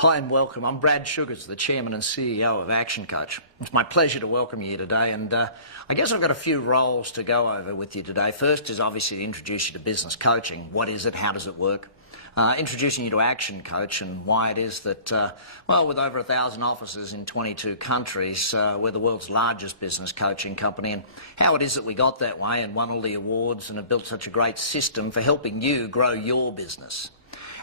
Hi and welcome. I'm Brad Sugars, the Chairman and CEO of ActionCOACH. It's my pleasure to welcome you today, and I guess I've got a few roles to go over with you today. First is obviously to introduce you to business coaching. What is it? How does it work? Introducing you to ActionCOACH and why it is that, well, with over 1,000 offices in 22 countries, we're the world's largest business coaching company, and how it is that we got that way and won all the awards and have built such a great system for helping you grow your business.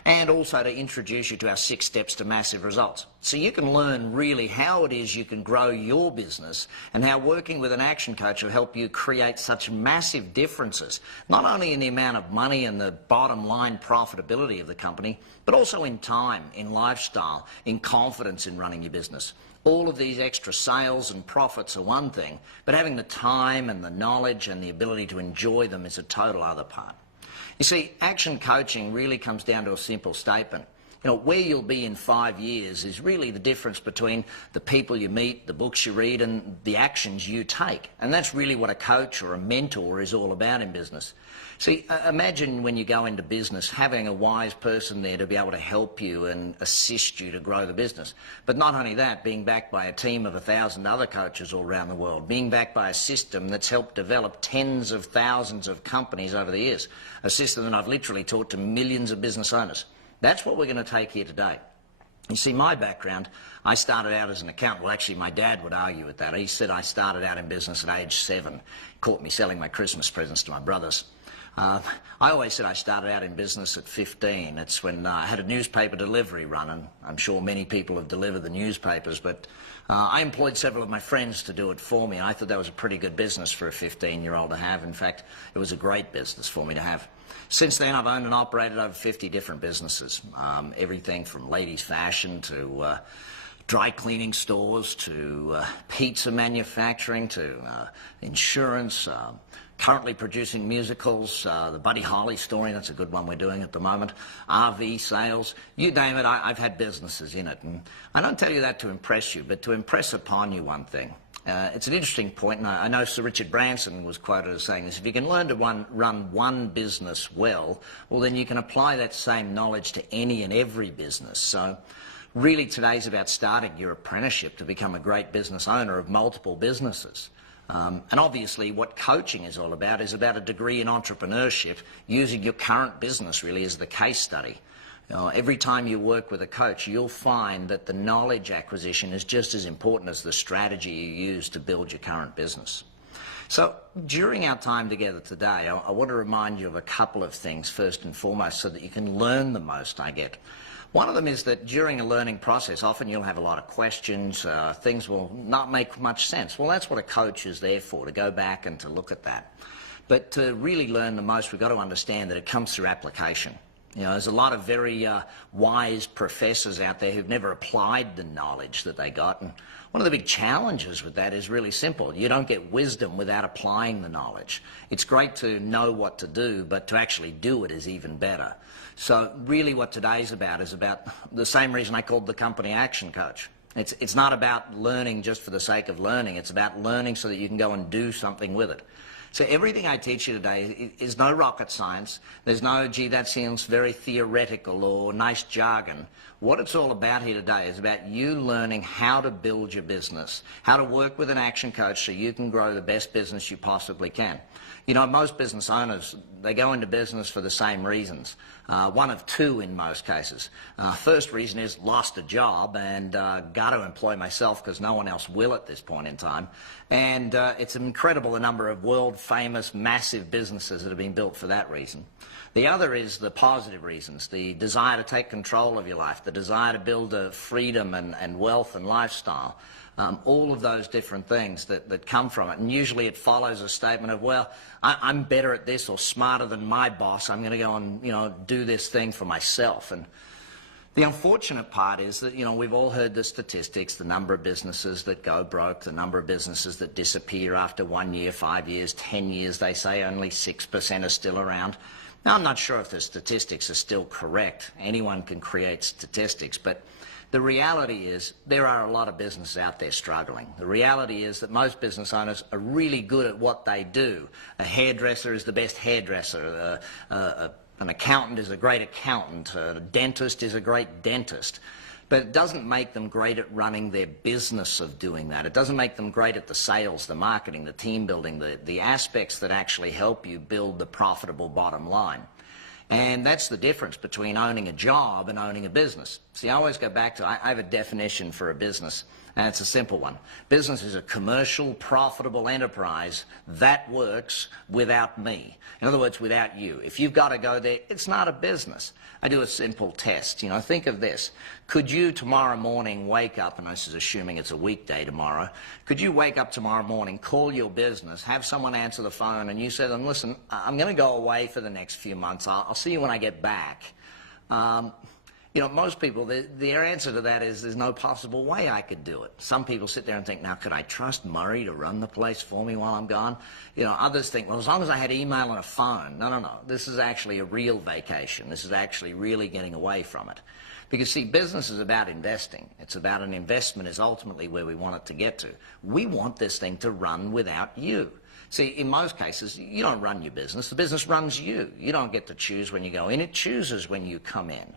And also to introduce you to our 6 steps to massive results. So you can learn really how it is you can grow your business and how working with an action coach will help you create such massive differences, not only in the amount of money and the bottom line profitability of the company, but also in time, in lifestyle, in confidence in running your business. All of these extra sales and profits are one thing, but having the time and the knowledge and the ability to enjoy them is a total other part. You see, action coaching really comes down to a simple statement. You know, where you'll be in 5 years is really the difference between the people you meet, the books you read, and the actions you take. And that's really what a coach or a mentor is all about in business. See, imagine when you go into business having a wise person there to be able to help you and assist you to grow the business. But not only that, being backed by a team of 1,000 other coaches all around the world, being backed by a system that's helped develop tens of thousands of companies over the years, a system that I've literally taught to millions of business owners. That's what we're going to take here today. You see, my background, I started out as an accountant. Well, actually, my dad would argue with that. He said I started out in business at age 7. Caught me selling my Christmas presents to my brothers. I always said I started out in business at 15. It's when I had a newspaper delivery run, and I'm sure many people have delivered the newspapers, but I employed several of my friends to do it for me. I thought that was a pretty good business for a 15-year-old to have. In fact, it was a great business for me to have. Since then, I've owned and operated over 50 different businesses, everything from ladies' fashion to dry cleaning stores to pizza manufacturing to insurance, currently producing musicals, the Buddy Holly story, that's a good one we're doing at the moment, RV sales, you name it, I've had businesses in it. And I don't tell you that to impress you, but to impress upon you one thing. It's an interesting point, and I know Sir Richard Branson was quoted as saying this: if you can learn to run one business well, then you can apply that same knowledge to any and every business. So really today's about starting your apprenticeship to become a great business owner of multiple businesses. And obviously what coaching is all about is about a degree in entrepreneurship, using your current business really as the case study. You know, every time you work with a coach, you'll find that the knowledge acquisition is just as important as the strategy you use to build your current business. So during our time together today, I want to remind you of a couple of things first and foremost so that you can learn the most, I get. One of them is that during a learning process, often you'll have a lot of questions, things will not make much sense. Well, that's what a coach is there for, to go back and to look at that. But to really learn the most, we've got to understand that it comes through application. You know, there's a lot of very wise professors out there who've never applied the knowledge that they got. And one of the big challenges with that is really simple. You don't get wisdom without applying the knowledge. It's great to know what to do, but to actually do it is even better. So really what today's about is about the same reason I called the company Action Coach. It's not about learning just for the sake of learning. It's about learning so that you can go and do something with it. So everything I teach you today is no rocket science. There's no, gee, that sounds very theoretical or nice jargon. What it's all about here today is about you learning how to build your business, how to work with an action coach so you can grow the best business you possibly can. You know, most business owners, they go into business for the same reasons. One of two in most cases. First reason is lost a job and got to employ myself because no one else will at this point in time. And it's incredible the number of world-famous, massive businesses that have been built for that reason. The other is the positive reasons, the desire to take control of your life, the desire to build a freedom and wealth and lifestyle. All of those different things that come from it. And usually it follows a statement of, well, I'm better at this or smarter than my boss. I'm going to go and, you know, do this thing for myself. And the unfortunate part is that, you know, we've all heard the statistics, the number of businesses that go broke, the number of businesses that disappear after 1 year, 5 years, 10 years. They say only 6% are still around. Now, I'm not sure if the statistics are still correct. Anyone can create statistics, but the reality is there are a lot of businesses out there struggling. The reality is that most business owners are really good at what they do. A hairdresser is the best hairdresser. An accountant is a great accountant. A dentist is a great dentist. But it doesn't make them great at running their business of doing that. It doesn't make them great at the sales, the marketing, the team building, the aspects that actually help you build the profitable bottom line. And that's the difference between owning a job and owning a business. See, I always go back to, I have a definition for a business, and it's a simple one. Business is a commercial, profitable enterprise that works without me. In other words, without you. If you've got to go there, it's not a business. I do a simple test. You know, think of this. Could you tomorrow morning wake up, and this is assuming it's a weekday tomorrow, could you wake up tomorrow morning, call your business, have someone answer the phone, and you say to them, listen, I'm going to go away for the next few months. I'll see you when I get back. You know, most people, their answer to that is there's no possible way I could do it. Some people sit there and think, now, could I trust Murray to run the place for me while I'm gone? You know, others think, well, as long as I had email and a phone. No, no, no. This is actually a real vacation. This is actually really getting away from it. Because, see, business is about investing. It's about an investment is ultimately where we want it to get to. We want this thing to run without you. See, in most cases, you don't run your business. The business runs you. You don't get to choose when you go in. It chooses when you come in.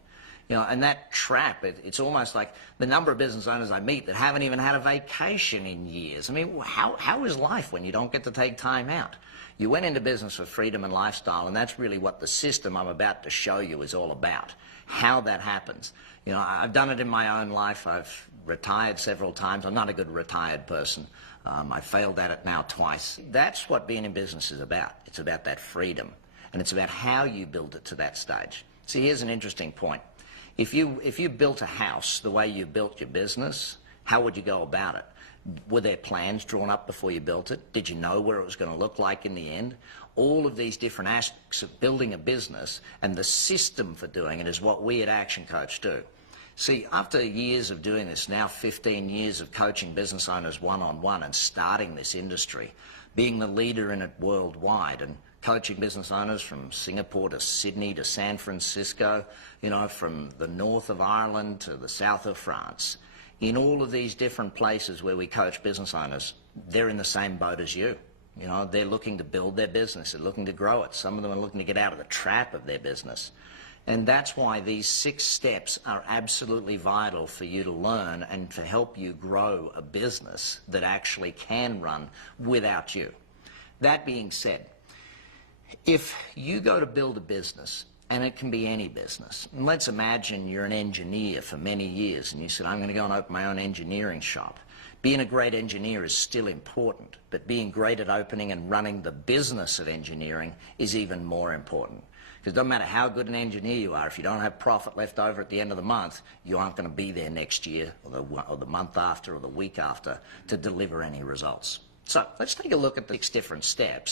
You know, and that trap, it's almost like the number of business owners I meet that haven't even had a vacation in years. I mean, how is life when you don't get to take time out? You went into business for freedom and lifestyle, and that's really what the system I'm about to show you is all about, how that happens. You know, I've done it in my own life. I've retired several times. I'm not a good retired person. I failed at it now twice. That's what being in business is about. It's about that freedom, and it's about how you build it to that stage. See, here's an interesting point. If you built a house the way you built your business, how would you go about it? Were there plans drawn up before you built it? Did you know where it was going to look like in the end? All of these different aspects of building a business and the system for doing it is what we at Action Coach do. See, after years of doing this, now 15 years of coaching business owners one-on-one and starting this industry, being the leader in it worldwide and coaching business owners from Singapore to Sydney to San Francisco, you know, from the north of Ireland to the south of France. In all of these different places where we coach business owners, they're in the same boat as you. You know, they're looking to build their business. They're looking to grow it. Some of them are looking to get out of the trap of their business. And that's why these 6 steps are absolutely vital for you to learn and to help you grow a business that actually can run without you. That being said, if you go to build a business, and it can be any business, and let's imagine you're an engineer for many years and you said, I'm going to go and open my own engineering shop. Being a great engineer is still important, but being great at opening and running the business of engineering is even more important. Because it doesn't matter how good an engineer you are, if you don't have profit left over at the end of the month, you aren't going to be there next year or the month after or the week after to deliver any results. So let's take a look at the 6 different steps.